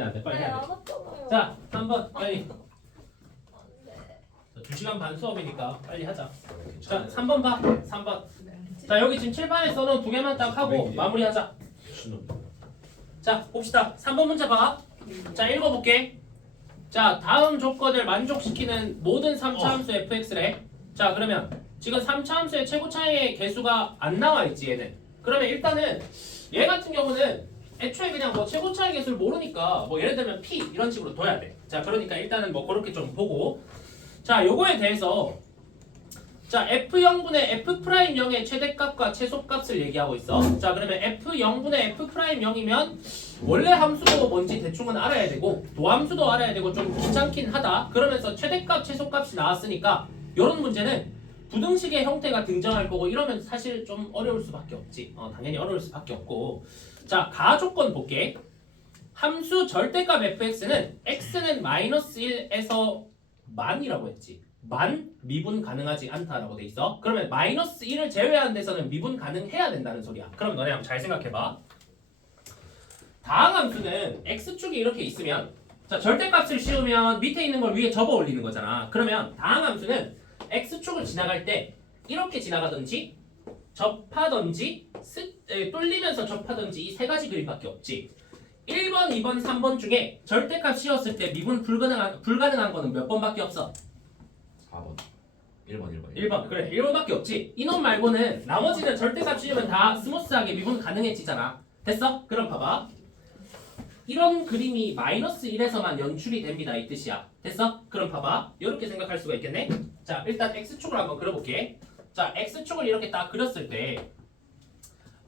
안돼 빨리 해야 돼. 알았잖아요. 자 3번 빨리. 안돼. 2시간 반 수업이니까 빨리 하자. 자 괜찮아요. 3번 봐. 3번. 자 여기 지금 칠판에 써놓은 두 개만 딱 하고 마무리하자. 미친놈. 자 봅시다. 3번 문제 봐. 자 읽어볼게. 자 다음 조건을 만족시키는 모든 3차 함수 fx래. 자 그러면 지금 3차 함수의 최고 차이의 개수가 안 나와 있지 얘는. 그러면 일단은 얘 같은 경우는 애초에 그냥 뭐 최고 차이 개수를 모르니까 뭐 예를 들면 p 이런 식으로 둬야 돼. 자 그러니까 일단은 뭐 그렇게 좀 보고. 자 요거에 대해서 자 f0분의 f'0의 최대값과 최소값을 얘기하고 있어. 자 그러면 f0분의 f'0이면 원래 함수도 뭔지 대충은 알아야 되고 도함수도 알아야 되고 좀 귀찮긴 하다. 그러면서 최대값 최소값이 나왔으니까 이런 문제는 부등식의 형태가 등장할 거고 이러면 사실 좀 어려울 수밖에 없지. 당연히 어려울 수밖에 없고. 자 가조건 볼게. 함수 절대값 fx는 x는 -1에서 만이라고 했지. 만 미분 가능하지 않다라고 돼 있어. 그러면 -1을 제외하는 데서는 미분 가능해야 된다는 소리야. 그럼 너네 한번 잘 생각해봐. 다항 함수는 x축이 이렇게 있으면 자 절대값을 씌우면 밑에 있는 걸 위에 접어 올리는 거잖아. 그러면 다항 함수는 x축을 지나갈 때 이렇게 지나가든지 접하든지 뚫리면서 접하든지 이 세 가지 그림밖에 없지. 1번, 2번, 3번 중에 절대값 씌웠을 때 미분 불가능한 거는 몇 번밖에 없어? 4번. 1번. 1번. 그래 1번밖에 없지. 이놈 말고는 나머지는 절대값 씌우면 다 스무스하게 미분 가능해지잖아. 됐어? 그럼 봐봐. 이런 그림이 -1에서만 연출이 됩니다. 이 뜻이야. 됐어? 그럼 봐봐. 이렇게 생각할 수가 있겠네. 자 일단 x축을 한번 그려볼게. 자 x축을 이렇게 딱 그렸을 때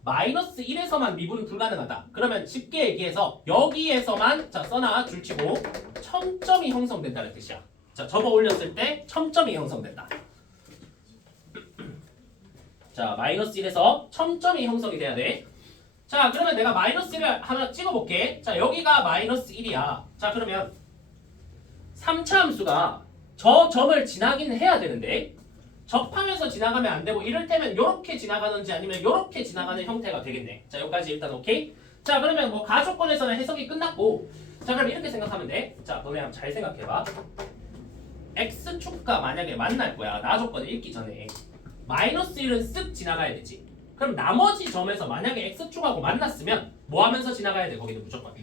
-1에서만 미분 불가능하다. 그러면 쉽게 얘기해서 여기에서만 자 써놔 줄치고 첨점이 형성된다는 뜻이야. 자 접어 올렸을 때 첨점이 형성된다. 자 -1에서 첨점이 형성이 돼야 돼. 자 그러면 내가 -1을 하나 찍어볼게. 자 여기가 -1이야. 자 그러면 3차 함수가 저 점을 지나긴 해야 되는데 접하면서 지나가면 안 되고 이를테면 이렇게 지나가는지 아니면 이렇게 지나가는 형태가 되겠네. 자 여기까지 일단 오케이. 자 그러면 뭐 가조건에서는 해석이 끝났고 자 그럼 이렇게 생각하면 돼. 자 너네 한번 잘 생각해봐. x축과 만약에 만날 거야. 나 조건을 읽기 전에 -1은 쓱 지나가야 되지. 그럼 나머지 점에서 만약에 x축하고 만났으면 뭐 하면서 지나가야 돼? 거기는 무조건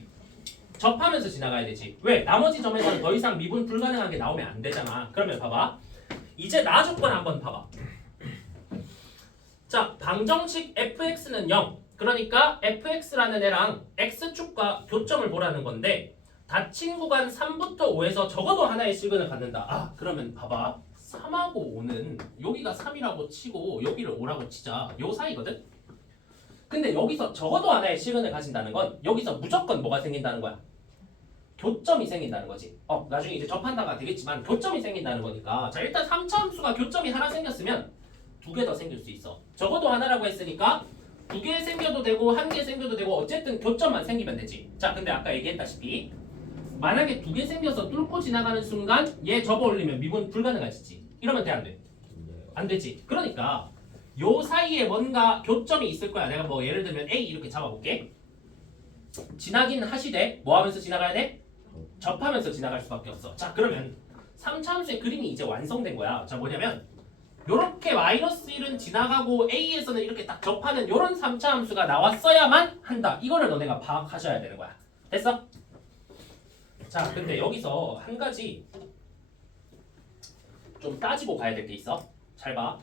접하면서 지나가야 되지. 왜? 나머지 점에서는 더 이상 미분 불가능한 게 나오면 안 되잖아. 그러면 봐봐. 이제 나 조건 한번 봐봐. 자 방정식 fx는 0. 그러니까 fx라는 애랑 x축과 교점을 보라는 건데 닫힌 구간 3부터 5에서 적어도 하나의 시근을 갖는다. 아 그러면 봐봐. 3하고 5는 여기가 3이라고 치고 여기를 5라고 치자. 요 사이거든? 근데 여기서 적어도 하나의 시근을 가진다는 건 여기서 무조건 뭐가 생긴다는 거야? 교점이 생긴다는 거지. 나중에 이제 접한다가 되겠지만 교점이 생긴다는 거니까. 자 일단 3차 함수가 교점이 하나 생겼으면 두 개 더 생길 수 있어. 적어도 하나라고 했으니까 두 개 생겨도 되고 한 개 생겨도 되고 어쨌든 교점만 생기면 되지. 자 근데 아까 얘기했다시피 만약에 두 개 생겨서 뚫고 지나가는 순간 얘 접어 올리면 미분 불가능하지. 이러면 돼 안 돼? 안 되지. 그러니까 요 사이에 뭔가 교점이 있을 거야. 내가 뭐 예를 들면 A 이렇게 잡아볼게. 지나긴 하시되 뭐 하면서 지나가야 돼? 접하면서 지나갈 수밖에 없어. 자 그러면 3차 함수의 그림이 이제 완성된 거야. 자 뭐냐면 요렇게 -1은 지나가고 A에서는 이렇게 딱 접하는 요런 3차 함수가 나왔어야만 한다. 이거를 너네가 파악하셔야 되는 거야. 됐어? 자 근데 여기서 한 가지 좀 따지고 가야 될 게 있어. 잘 봐.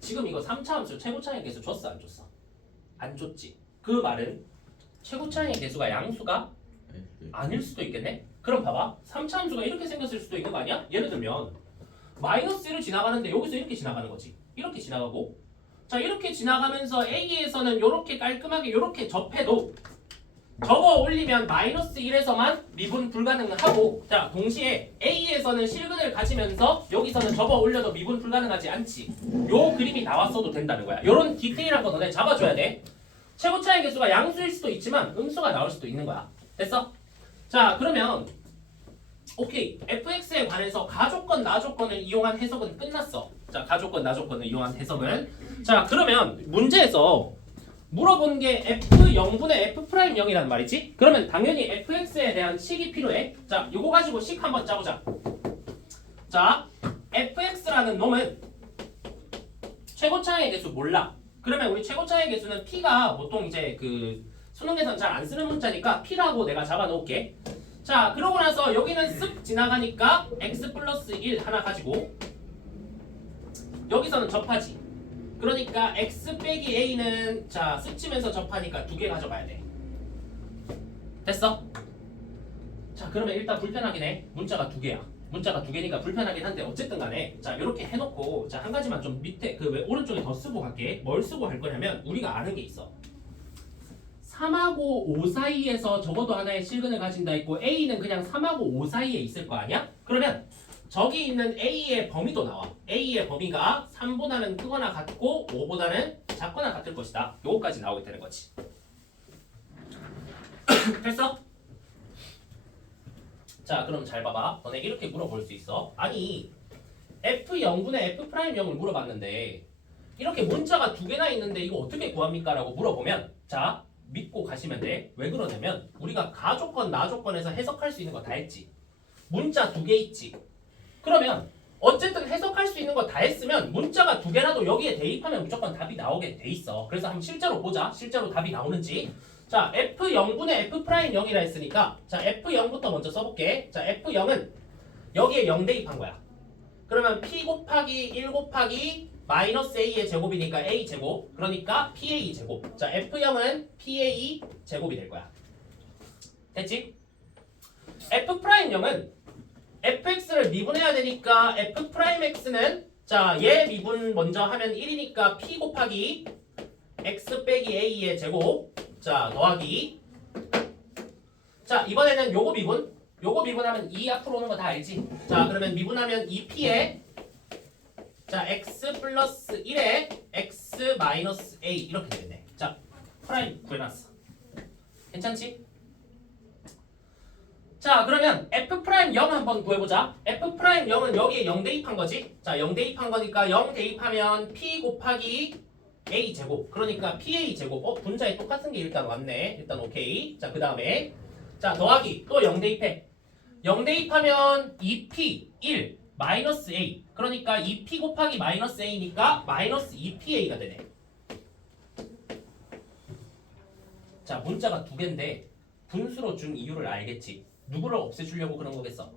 지금 이거 3차 함수 최고 차이의 개수 줬어 안 줬어? 안 줬지. 그 말은 최고 차이의 개수가 양수가 아닐 수도 있겠네? 그럼 봐봐. 3차 함수가 이렇게 생겼을 수도 있는 거 아니야? 예를 들면 -1을 지나가는데 여기서 이렇게 지나가는 거지. 이렇게 지나가고 자 이렇게 지나가면서 A에서는 이렇게 깔끔하게 이렇게 접해도 접어 올리면 -1에서만 미분 불가능하고 자 동시에 A에서는 실근을 가지면서 여기서는 접어 올려도 미분 불가능하지 않지. 요 그림이 나왔어도 된다는 거야. 요런 디테일한 거 너네 잡아줘야 돼. 최고 차이 개수가 양수일 수도 있지만 음수가 나올 수도 있는 거야. 됐어? 자 그러면 오케이. fx에 관해서 가조건, 나조건을 이용한 해석은 끝났어. 자 가조건, 나조건을 이용한 해석은 자 그러면 문제에서 물어본 게 f0분의 f'0이란 말이지? 그러면 당연히 fx에 대한 식이 필요해. 자, 요거 가지고 식 한번 짜보자. 자, fx라는 놈은 최고차의 개수 몰라. 그러면 우리 최고차의 개수는 p가 보통 이제 그 수능에서는 잘 안 쓰는 문자니까 p라고 내가 잡아 놓을게. 자, 그러고 나서 여기는 쓱 지나가니까 x 플러스 1 하나 가지고 여기서는 접하지. 그러니까 x 빼기 a는 자 스치면서 접하니까 2개 가져가야 돼. 됐어? 자, 그러면 일단 불편하긴 해. 문자가 2개야. 문자가 2개니까 불편하긴 한데 어쨌든 간에 자 이렇게 해놓고 자 한 가지만 좀 밑에 그 왜 오른쪽에 더 쓰고 갈게. 뭘 쓰고 할 거냐면 우리가 아는 게 있어. 3하고 5 사이에서 적어도 하나의 실근을 가진다 있고 A는 그냥 3하고 5 사이에 있을 거 아니야? 그러면 저기 있는 A의 범위도 나와. A의 범위가 3보다는 크거나 같고 5보다는 작거나 같을 것이다. 요거까지 나오게 되는 거지. 됐어? 자, 그럼 잘 봐봐. 너네 이렇게 물어볼 수 있어. 아니 F0분의 F'0을 물어봤는데 이렇게 문자가 2개나 있는데 이거 어떻게 구합니까? 라고 물어보면 자 믿고 가시면 돼. 왜 그러냐면 우리가 가조건 나조건에서 해석할 수 있는 거 다 했지. 문자 2개 있지. 그러면 어쨌든 해석할 수 있는 거 다 했으면 문자가 2개라도 여기에 대입하면 무조건 답이 나오게 돼 있어. 그래서 한번 실제로 보자. 실제로 답이 나오는지. 자, F0분의 F'0이라 했으니까 자 F0부터 먼저 써볼게. 자, F0은 여기에 0 대입한 거야. 그러면 P 곱하기 1 곱하기 마이너스 A의 제곱이니까 A 제곱. 그러니까 PA 제곱. 자, F0은 PA 제곱이 될 거야. 됐지? F'0은 fx를 미분해야 되니까 f'x는 자, 얘 미분 먼저 하면 1이니까 p 곱하기 x 빼기 a의 제곱 자, 더하기 자, 이번에는 요거 미분하면 2 앞으로 오는 거 다 알지? 자, 그러면 미분하면 2p에 자, x 플러스 1에 x 마이너스 a 이렇게 되겠네. 자, 프라임 구해놨어. 괜찮지? 자, 그러면 f'0 한번 구해보자. f'0은 여기에 0 대입한 거지. 자, 0 대입한 거니까 0 대입하면 p 곱하기 a 제곱. 그러니까 pa 제곱. 분자에 똑같은 게 일단 왔네. 일단 오케이. 자, 그 다음에 자, 더하기 또 0 대입해. 0 대입하면 2p 1 마이너스 a. 그러니까 2p 곱하기 마이너스 a니까 마이너스 2pa가 되네. 자, 문자가 2개인데 분수로 준 이유를 알겠지. 누구를 없애주려고 그런 거겠어?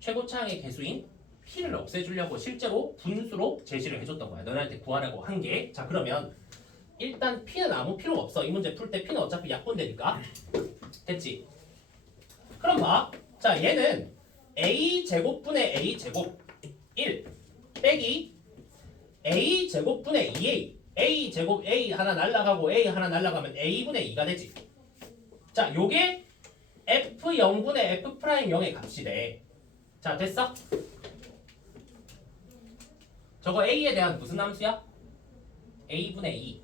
최고차항의 개수인 p를 없애주려고 실제로 분수로 제시를 해줬던 거야. 너네한테 구하라고 한 게. 자, 그러면 일단 p는 아무 필요가 없어. 이 문제 풀 때 p는 어차피 약분되니까. 됐지? 그럼 봐. 자, 얘는 a 제곱분의 a 제곱 1 빼기 a 제곱분의 2a a 제곱 a 하나 날라가고 a 하나 날라가면 a분의 2가 되지. 자, 요게 f0분의 f'0의 값이래. 자, 됐어? 저거 a에 대한 무슨 함수야? a분의 2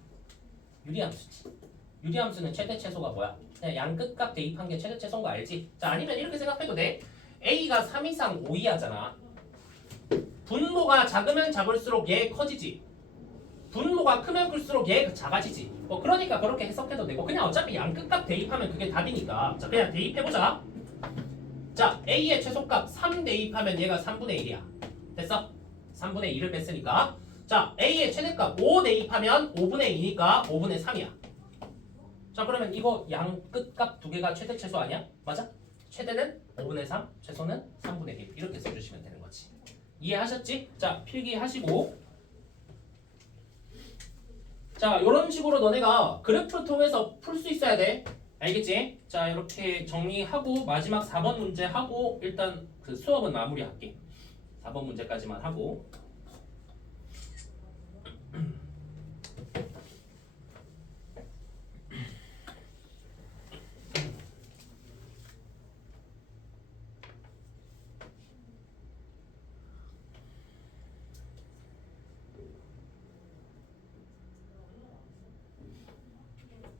유리함수지. 유리함수는 최대 최소가 뭐야? 그냥 양 끝값 대입한 게 최대 최소인 거 알지? 자, 아니면 이렇게 생각해도 돼. a가 3 이상 5 이하잖아. 분모가 작으면 작을수록 얘 커지지. 분모가 크면 클수록 얘 작아지지. 그러니까 그렇게 해석해도 되고 그냥 어차피 양 끝값 대입하면 그게 답이니까 자, 그냥 대입해보자. 자, a의 최소값 3 대입하면 얘가 3분의 1이야. 됐어? 3분의 1을 뺐으니까 자, a의 최대값 5 대입하면 5분의 2니까 5분의 3이야. 자, 그러면 이거 양 끝값 2개가 최대 최소 아니야? 맞아? 최대는 5분의 3, 최소는 3분의 1 이렇게 써주시면 되는 거지. 이해하셨지? 자, 필기하시고 자, 요런 식으로 너네가 그래프를 통해서 풀 수 있어야 돼. 알겠지? 자, 이렇게 정리하고 마지막 4번 문제 하고 일단 그 수업은 마무리할게. 4번 문제까지만 하고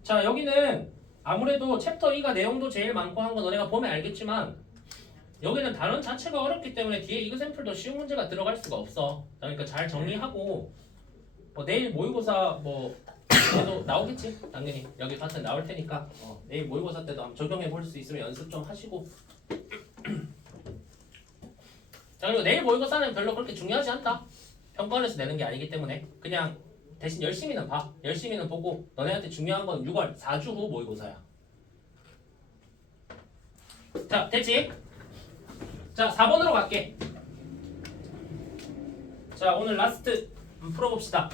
자, 여기는 아무래도 챕터 2가 내용도 제일 많고 한 거 너네가 보면 알겠지만 여기는 단원 자체가 어렵기 때문에 뒤에 이그샘플도 쉬운 문제가 들어갈 수가 없어. 그러니까 잘 정리하고 뭐 내일 모의고사 뭐 그래도 나오겠지 당연히 여기 파트 나올 테니까 내일 모의고사 때도 한번 적용해 볼 수 있으면 연습 좀 하시고. 자 그리고 내일 모의고사는 별로 그렇게 중요하지 않다. 평가원에서 내는 게 아니기 때문에 그냥 대신 열심히는 봐. 열심히는 보고 너네한테 중요한 건 6월 4주 후 모의고사야. 자 됐지? 자 4번으로 갈게. 자 오늘 라스트 풀어봅시다.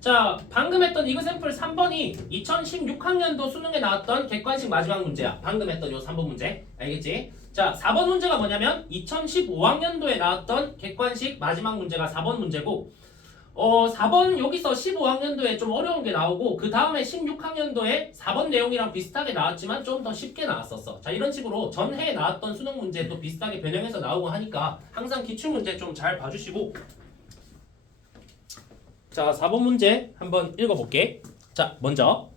자 방금 했던 이그샘플 3번이 2016학년도 수능에 나왔던 객관식 마지막 문제야. 방금 했던 요 3번 문제 알겠지? 자 4번 문제가 뭐냐면 2015학년도에 나왔던 객관식 마지막 문제가 4번 문제고 4번 여기서 15학년도에 좀 어려운 게 나오고 그 다음에 16학년도에 4번 내용이랑 비슷하게 나왔지만 좀 더 쉽게 나왔었어. 자 이런 식으로 전해에 나왔던 수능 문제도 비슷하게 변형해서 나오고 하니까 항상 기출문제 좀 잘 봐주시고. 자 4번 문제 한번 읽어볼게. 자 먼저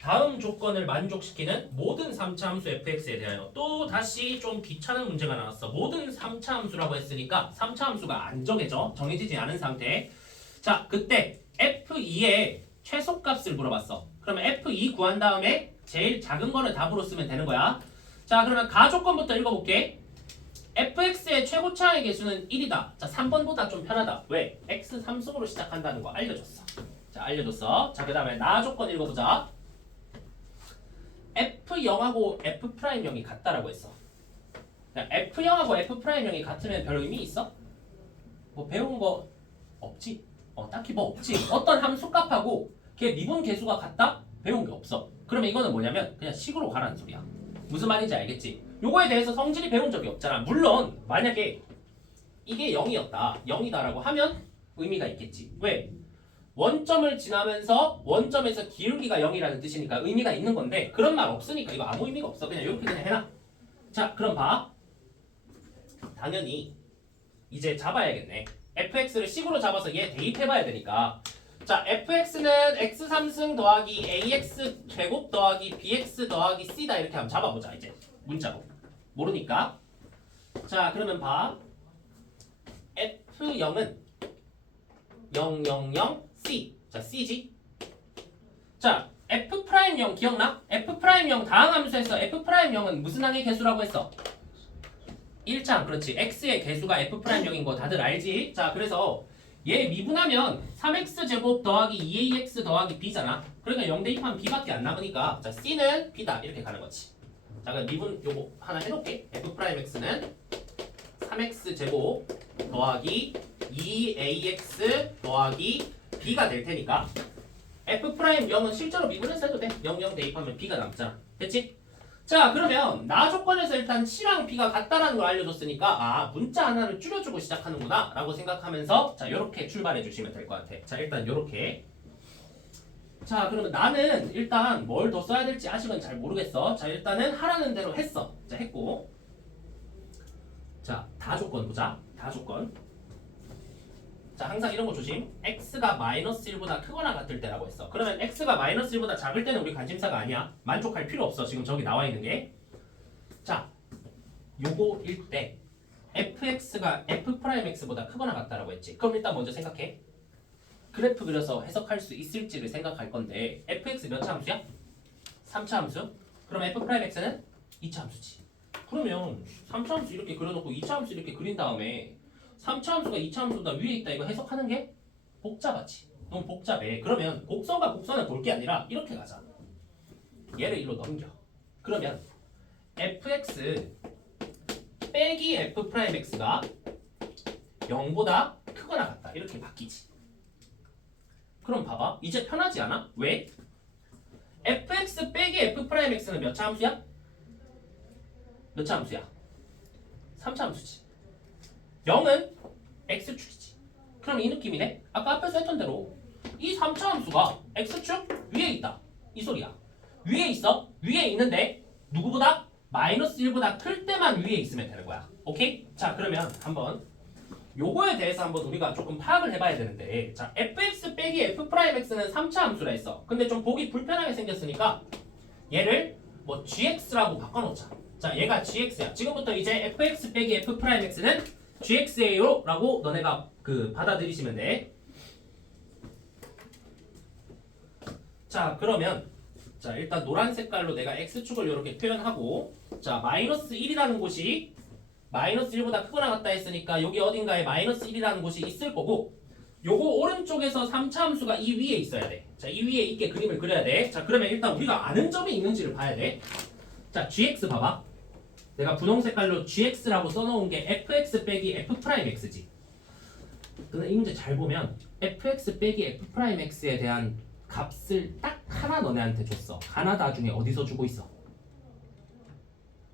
다음 조건을 만족시키는 모든 3차 함수 fx에 대하여 또 다시 좀 귀찮은 문제가 나왔어. 모든 3차 함수라고 했으니까 3차 함수가 안 정해져. 정해지지 않은 상태. 자 그때 f2의 최소값을 물어봤어. 그러면 f2 구한 다음에 제일 작은 거를 답으로 쓰면 되는 거야. 자 그러면 가조건부터 읽어볼게. fx의 최고차의 개수는 1이다. 자 3번보다 좀 편하다. 왜? x 3승으로 시작한다는 거 알려줬어. 자 알려줬어. 자 그 다음에 나 조건 읽어보자. F0하고 F'0이 같다라고 했어. F0하고 F'0이 같으면 별 의미 있어? 뭐 배운 거 없지? 딱히 뭐 없지. 어떤 함수값하고 걔 미분 개수가 같다? 배운 게 없어. 그러면 이거는 뭐냐면 그냥 식으로 가라는 소리야. 무슨 말인지 알겠지? 요거에 대해서 성질이 배운 적이 없잖아. 물론 만약에 이게 0이었다, 0이다라고 하면 의미가 있겠지. 왜? 원점을 지나면서 원점에서 기울기가 0이라는 뜻이니까 의미가 있는 건데 그런 말 없으니까 이거 아무 의미가 없어. 그냥 이렇게 그냥 해놔. 자 그럼 봐. 당연히 이제 잡아야겠네. fx를 식으로 잡아서 얘 대입해봐야 되니까. 자 fx는 x 3승 더하기 ax 제곱 더하기 bx 더하기 c다 이렇게 한번 잡아보자. 이제 문자로 모르니까. 자 그러면 봐. f0은 0, 0, 0, C. 자, C지. 자, F'0 기억나? F'0 다항 함수에서 F'0은 무슨 항의 개수라고 했어? 1창. 그렇지. X의 개수가 F'0인 거 다들 알지? 자, 그래서 얘 미분하면 3x제곱 더하기 2ax 더하기 b잖아. 그러니까 0 대입하면 b밖에 안 남으니까 자, C는 b다. 이렇게 가는 거지. 자, 그럼 미분 요거 하나 해놓을게. F'x는 3x제곱 더하기 2ax 더하기 b가 될 테니까 F'0은 실제로 미분해서 해도 돼. 0, 0 대입하면 b가 남잖아. 됐지? 자 그러면 나 조건에서 일단 c랑 b가 같다라는 걸 알려줬으니까 문자 하나를 줄여주고 시작하는구나 라고 생각하면서 자 요렇게 출발해 주시면 될 것 같아. 자 일단 요렇게. 자 그러면 나는 일단 뭘 더 써야 될지 아직은 잘 모르겠어. 자 일단은 하라는 대로 했어. 자 했고. 자 다 조건 보자. 다 조건. 자 항상 이런 거 조심. x가 마이너스 1보다 크거나 같을 때라고 했어. 그러면 x가 마이너스 1보다 작을 때는 우리 관심사가 아니야. 만족할 필요 없어. 지금 저기 나와 있는 게. 자 요거일 때 fx가 f'x보다 크거나 같다라고 했지. 그럼 일단 먼저 생각해. 그래프 그려서 해석할 수 있을지를 생각할 건데 fx 몇 차 함수야? 3차 함수? 그럼 f'x는 2차 함수지. 그러면 3차 함수 이렇게 그려놓고 2차 함수 이렇게 그린 다음에 3차 함수가 2차 함수보다 위에 있다 이거 해석하는 게 복잡하지. 너무 복잡해. 그러면 곡선과 곡선을 볼 게 아니라 이렇게 가자. 얘를 일로 넘겨. 그러면 fx 빼기 f'x가 0보다 크거나 같다. 이렇게 바뀌지. 그럼 봐봐. 이제 편하지 않아? 왜? fx 빼기 f'x는 몇 차 함수야? 몇 차 함수야? 3차 함수지. 0은 x축이지. 그럼 이 느낌이네. 아까 앞에서 했던 대로 이 3차 함수가 x축 위에 있다. 이 소리야. 위에 있어. 위에 있는데 누구보다? 마이너스 1보다 클 때만 위에 있으면 되는 거야. 오케이? 자 그러면 한번 요거에 대해서 한번 우리가 조금 파악을 해봐야 되는데 자 fx 빼기 f'x는 3차 함수라 했어. 근데 좀 보기 불편하게 생겼으니까 얘를 뭐 gx라고 바꿔놓자. 자 얘가 gx야. 지금부터 이제 fx 빼기 f'x는 gx예요 라고 너네가 받아들이시면 돼. 자 그러면 자 일단 노란 색깔로 내가 x축을 이렇게 표현하고 자 마이너스 1이라는 곳이 마이너스 1보다 크거나 같다 했으니까 여기 어딘가에 마이너스 1이라는 곳이 있을 거고 요거 오른쪽에서 3차 함수가 이 위에 있어야 돼. 자 이 위에 있게 그림을 그려야 돼. 자 그러면 일단 우리가 아는 점이 있는지를 봐야 돼. 자 gx 봐봐. 내가 분홍 색깔로 gx라고 써놓은 게 fx 빼기 f'x지. 근데 이 문제 잘 보면 fx 빼기 f'x에 대한 값을 딱 하나 너네한테 줬어. 가나다 중에 어디서 주고 있어?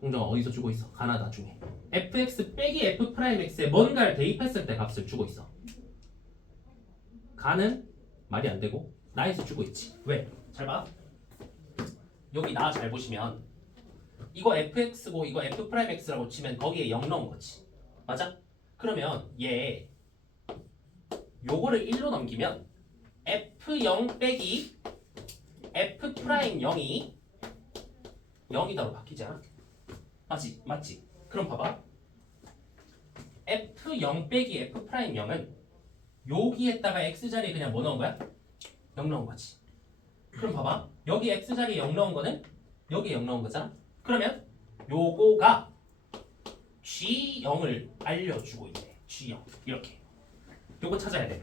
홍정아 어디서 주고 있어? 가나다 중에 fx 빼기 f'x에 뭔가를 대입했을 때 값을 주고 있어. 가는 말이 안 되고 나에서 주고 있지. 왜? 잘 봐. 여기 나 잘 보시면 이거 fx고 이거 f'x라고 치면 거기에 0 넣은 거지. 맞아? 그러면 얘 요거를 1로 넘기면 f0 빼기 f'0이 0이다로 바뀌지 않아? 맞지? 맞지? 그럼 봐봐. f0 빼기 f'0은 여기에다가 x자리에 그냥 뭐 넣은 거야? 0 넣은 거지. 그럼 봐봐. 여기 x자리에 0 넣은 거는 여기에 0 넣은 거잖아. 그러면 요거가 G0을 알려주고 있네. G0 이렇게 요거 찾아야 돼.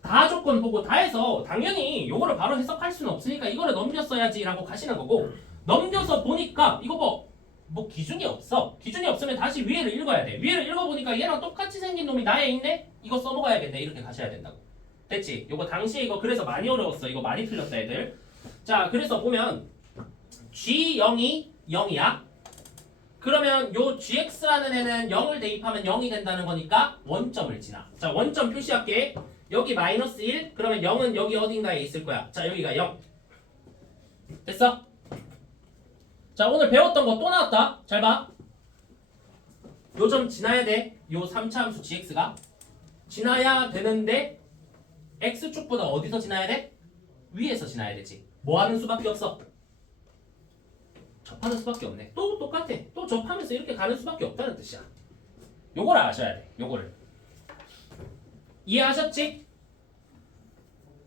다 조건 보고 다 해서 당연히 요거를 바로 해석할 수는 없으니까 이거를 넘겼어야지 라고 가시는 거고 넘겨서 보니까 이거 뭐 기준이 없어. 기준이 없으면 다시 위에를 읽어야 돼. 위에를 읽어보니까 얘랑 똑같이 생긴 놈이 나에 있네? 이거 써먹어야겠네. 이렇게 가셔야 된다고. 됐지? 요거 당시에 이거 그래서 많이 어려웠어. 이거 많이 틀렸다 애들. 자 그래서 보면 G0이 0이야. 그러면 요 GX라는 애는 0을 대입하면 0이 된다는 거니까 원점을 지나. 자 원점 표시할게. 여기 마이너스 1 그러면 0은 여기 어딘가에 있을 거야. 자 여기가 0 됐어? 자 오늘 배웠던 거 또 나왔다. 잘 봐. 요 점 지나야 돼. 요 3차 함수 gx가 지나야 되는데 x축보다 어디서 지나야 돼? 위에서 지나야 되지. 뭐 하는 수밖에 없어? 접하는 수밖에 없네. 또 똑같아. 또 접하면서 이렇게 가는 수밖에 없다는 뜻이야. 요걸 아셔야 돼. 요거를. 이해하셨지?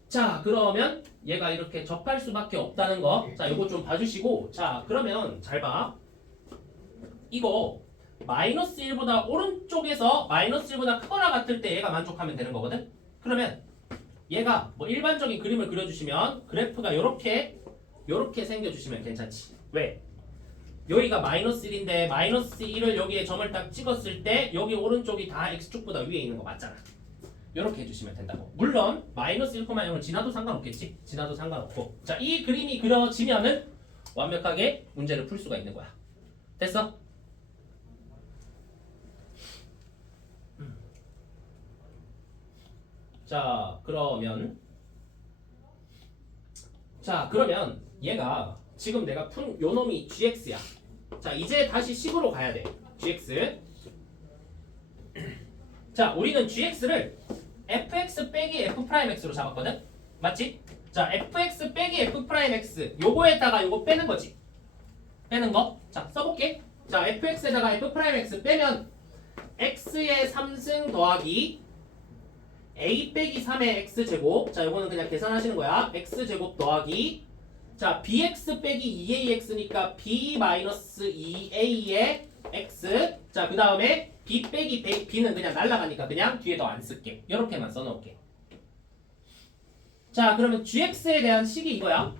자 그러면 얘가 이렇게 접할 수밖에 없다는 거. 자 요거 좀 봐주시고 자 그러면 잘 봐. 이거 마이너스 1보다 오른쪽에서 마이너스 1보다 크거나 같을 때 얘가 만족하면 되는 거거든. 그러면 얘가 뭐 일반적인 그림을 그려주시면 그래프가 요렇게 생겨주시면 괜찮지. 왜? 여기가 마이너스 1인데 마이너스 1을 여기에 점을 딱 찍었을 때 여기 오른쪽이 다 x축보다 위에 있는 거 맞잖아. 이렇게 해주시면 된다고. 물론 마이너스 1,0을 지나도 상관없겠지. 지나도 상관없고. 자, 이 그림이 그려지면은 완벽하게 문제를 풀 수가 있는 거야. 됐어? 자, 그러면 얘가 지금 내가 푼 요 놈이 gx야. 자, 이제 다시 식으로 가야 돼. gx. 자, 우리는 gx를 fx 빼기 f'x로 잡았거든? 맞지? 자, fx 빼기 f'x 요거에다가 요거 빼는 거지. 빼는 거. 자, 써볼게. 자, fx에다가 f'x 빼면 x의 3승 더하기 a 빼기 3의 x제곱. 자, 요거는 그냥 계산하시는 거야. x제곱 더하기 자, bx 빼기 2ax니까 b 마이너스 2a의 x. 자, 그 다음에 b 빼기 b는 그냥 날라가니까 그냥 뒤에 더 안 쓸게. 이렇게만 써놓을게. 자, 그러면 gx에 대한 식이 이거야.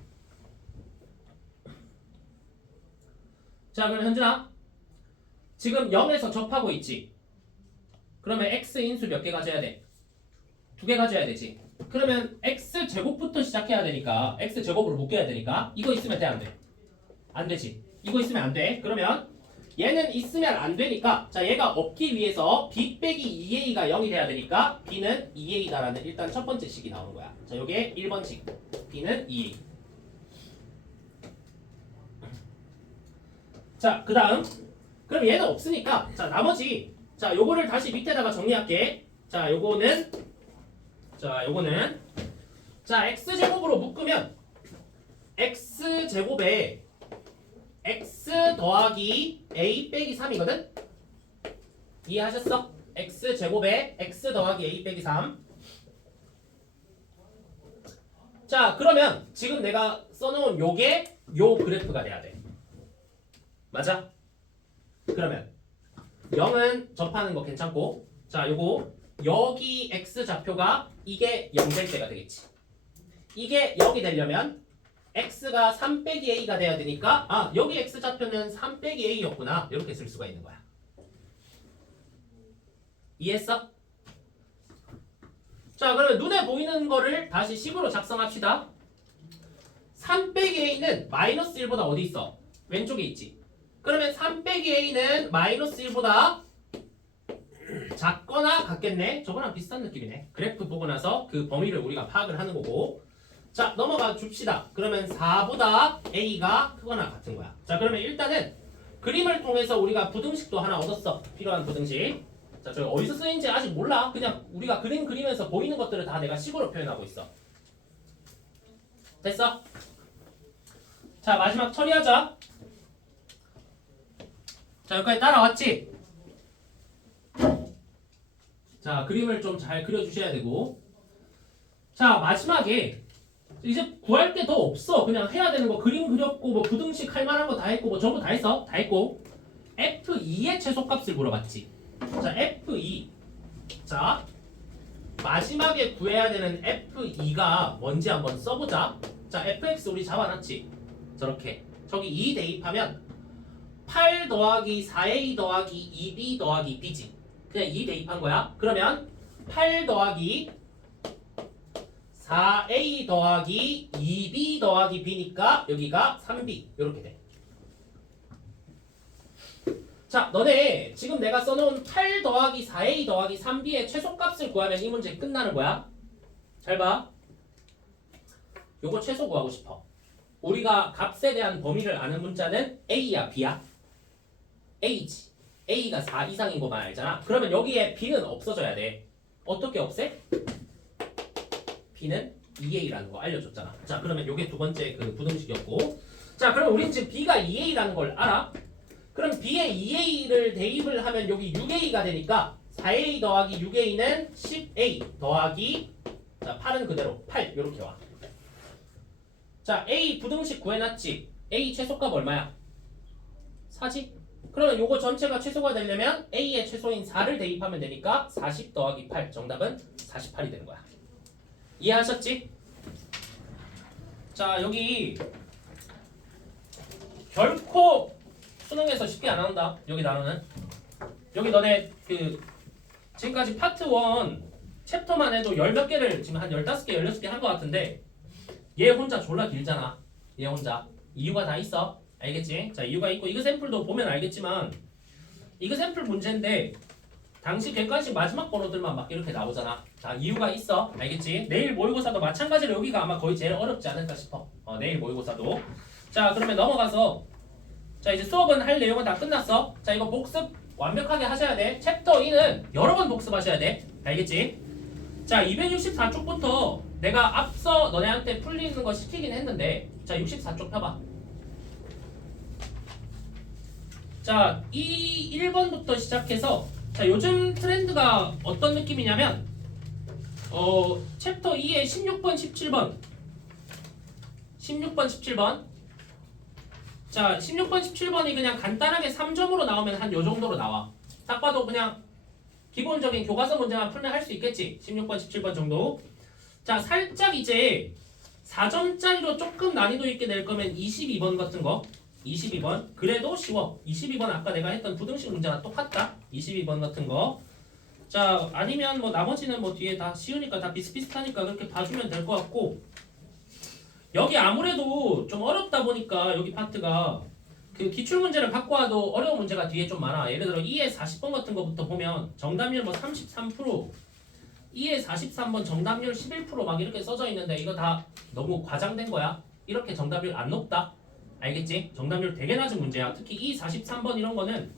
자, 그럼 현준아 지금 0에서 접하고 있지. 그러면 x 인수 몇 개 가져야 돼? 2개 가져야 되지. 그러면 x제곱부터 시작해야 되니까 x제곱으로 묶여야 되니까 이거 있으면 돼 안 돼? 안 되지. 이거 있으면 안 돼. 그러면 얘는 있으면 안 되니까 자 얘가 없기 위해서 b 빼기 2a가 0이 돼야 되니까 b는 2a다라는 일단 첫 번째 식이 나오는 거야. 자 요게 1번식 b는 2a. 자 그 다음 그럼 얘는 없으니까 자 나머지 자 요거를 다시 밑에다가 정리할게. 자 요거는 자 x제곱으로 묶으면 x제곱에 x 더하기 a 빼기 3이거든? 이해하셨어? x제곱에 x 더하기 a 빼기 3 자 그러면 지금 내가 써놓은 요게 요 그래프가 돼야 돼. 맞아? 그러면 0은 접하는 거 괜찮고 자 요거 여기 x좌표가 이게 0 될 때가 되겠지. 이게 0이 되려면 x가 3 빼기 a가 돼야 되니까 아 여기 x좌표는 3 빼기 a였구나 이렇게 쓸 수가 있는 거야. 이해했어? 자 그러면 눈에 보이는 거를 다시 식으로 작성합시다. 3 빼기 a는 마이너스 1보다 어디 있어? 왼쪽에 있지. 그러면 3 빼기 a는 마이너스 1보다 작거나 같겠네. 저거랑 비슷한 느낌이네. 그래프 보고 나서 그 범위를 우리가 파악을 하는 거고. 자 넘어가 줍시다. 그러면 4보다 a가 크거나 같은 거야. 자 그러면 일단은 그림을 통해서 우리가 부등식도 하나 얻었어. 필요한 부등식. 자 저기 어디서 쓰인지 아직 몰라. 그냥 우리가 그림 그리면서 보이는 것들을 다 내가 식으로 표현하고 있어. 됐어? 자 마지막 처리하자. 자 여기까지 따라왔지? 자 그림을 좀 잘 그려주셔야 되고 자 마지막에 이제 구할 게 더 없어. 그냥 해야 되는 거 그림 그렸고 뭐 부등식 할 만한 거 다 했고 뭐 전부 다 했어. 다 했고 F2의 최소값을 물어봤지. 자 F2 자 마지막에 구해야 되는 F2가 뭔지 한번 써보자. 자 fx 우리 잡아놨지. 저렇게 저기 2 대입하면 8 더하기 4a 더하기 2b 더하기 b지. 그냥 2 대입한 거야. 그러면 8 더하기 4a 더하기 2b 더하기 b니까 여기가 3b 이렇게 돼. 자 너네 지금 내가 써놓은 8 더하기 4a 더하기 3b의 최소값을 구하면 이 문제 끝나는 거야. 잘 봐. 요거 최소 구하고 싶어. 우리가 값에 대한 범위를 아는 문자는 a야 b야? a지. a가 4 이상인 것만 알잖아. 그러면 여기에 b는 없어져야 돼. 어떻게 없애? b는 2a라는 거 알려줬잖아. 자 그러면 요게 두 번째 그 부등식이었고 자 그럼 우린 지금 b가 2a라는 걸 알아? 그럼 b에 2a를 대입을 하면 여기 6a가 되니까 4a 더하기 6a는 10a 더하기 자 8은 그대로 8 이렇게 와. 자 a 부등식 구해놨지. a 최소값 얼마야? 4지? 그러면 요거 전체가 최소가 되려면 a의 최소인 4를 대입하면 되니까 40 더하기 8 정답은 48이 되는 거야. 이해하셨지? 자 여기 결코 수능에서 쉽게 안 나온다. 여기 단어는 여기 너네 그 지금까지 파트 1 챕터만 해도 열 몇 개를 지금 한 15개 16개 한 것 같은데 얘 혼자 졸라 길잖아. 얘 혼자 이유가 다 있어. 알겠지? 자 이유가 있고 이거 샘플도 보면 알겠지만 이거 샘플 문제인데 당시 객관식 마지막 번호들만 막 이렇게 나오잖아. 자 이유가 있어. 알겠지? 내일 모의고사도 마찬가지로 여기가 아마 거의 제일 어렵지 않을까 싶어. 내일 모의고사도. 자 그러면 넘어가서 자 이제 수업은 할 내용은 다 끝났어. 자 이거 복습 완벽하게 하셔야 돼. 챕터 2는 여러 번 복습하셔야 돼. 알겠지? 자 264쪽부터 내가 앞서 너네한테 풀리는 거 시키긴 했는데 자 64쪽 펴봐. 자 이 1번부터 시작해서 자 요즘 트렌드가 어떤 느낌이냐면 챕터 2의 16번 17번 17번 자 16번 17번이 그냥 간단하게 3점으로 나오면 한 요정도로 나와. 딱 봐도 그냥 기본적인 교과서 문제만 풀면 할 수 있겠지. 16번 17번 정도. 자 살짝 이제 4점짜리로 조금 난이도 있게 낼 거면 22번 같은 거 22번 그래도 쉬워. 22번 아까 내가 했던 부등식 문제랑 똑같다. 22번 같은 거. 자 아니면 뭐 나머지는 뭐 뒤에 다 쉬우니까 다 비슷비슷하니까 그렇게 봐주면 될 것 같고 여기 아무래도 좀 어렵다 보니까 여기 파트가 그 기출 문제를 갖고 와도 어려운 문제가 뒤에 좀 많아. 예를 들어 2의 40번 같은 거부터 보면 정답률 뭐 33% 2의 43번 정답률 11% 막 이렇게 써져 있는데 이거 다 너무 과장된 거야. 이렇게 정답률 안 높다. 알겠지? 정답률 되게 낮은 문제야. 특히 2, 43번 이런 거는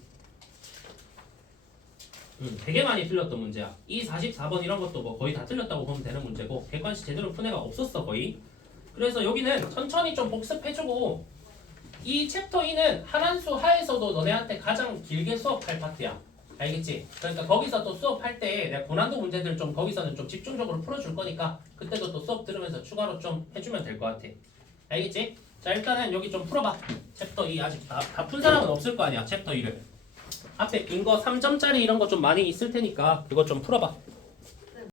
되게 많이 틀렸던 문제야. 2, 44번 이런 것도 뭐 거의 다 틀렸다고 보면 되는 문제고 객관식 제대로 푼 애가 없었어 거의. 그래서 여기는 천천히 좀 복습해주고 이 챕터 2는 한한수 하에서도 너네한테 가장 길게 수업할 파트야. 알겠지? 그러니까 거기서 또 수업할 때 내가 고난도 문제들 좀 거기서는 좀 집중적으로 풀어줄 거니까 그때도 또 수업 들으면서 추가로 좀 해주면 될 것 같아. 알겠지? 자 일단은 여기 좀 풀어봐. 챕터 2 아직 다 푼 사람은 없을 거 아니야. 챕터 2를 앞에 빈 거 3점짜리 이런 거 좀 많이 있을 테니까 그거 좀 풀어봐.